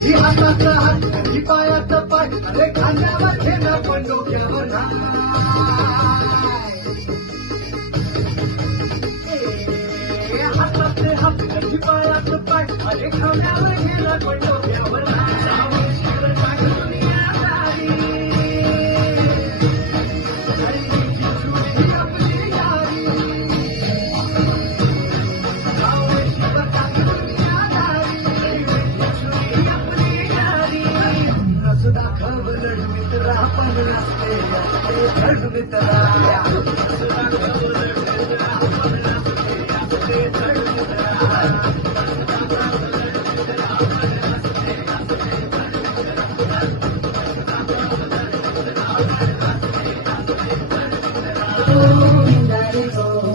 ही हाताचा हात ही पायाचा पाय अरे खांद्यावर ठेला पण डोक्यावर नाही हाताचे हात ही पायाचं पाय अरे खांद्यावर ठेला पण डोक्यावर दाखवलं मित्रा पण नसते मित्रा Oh,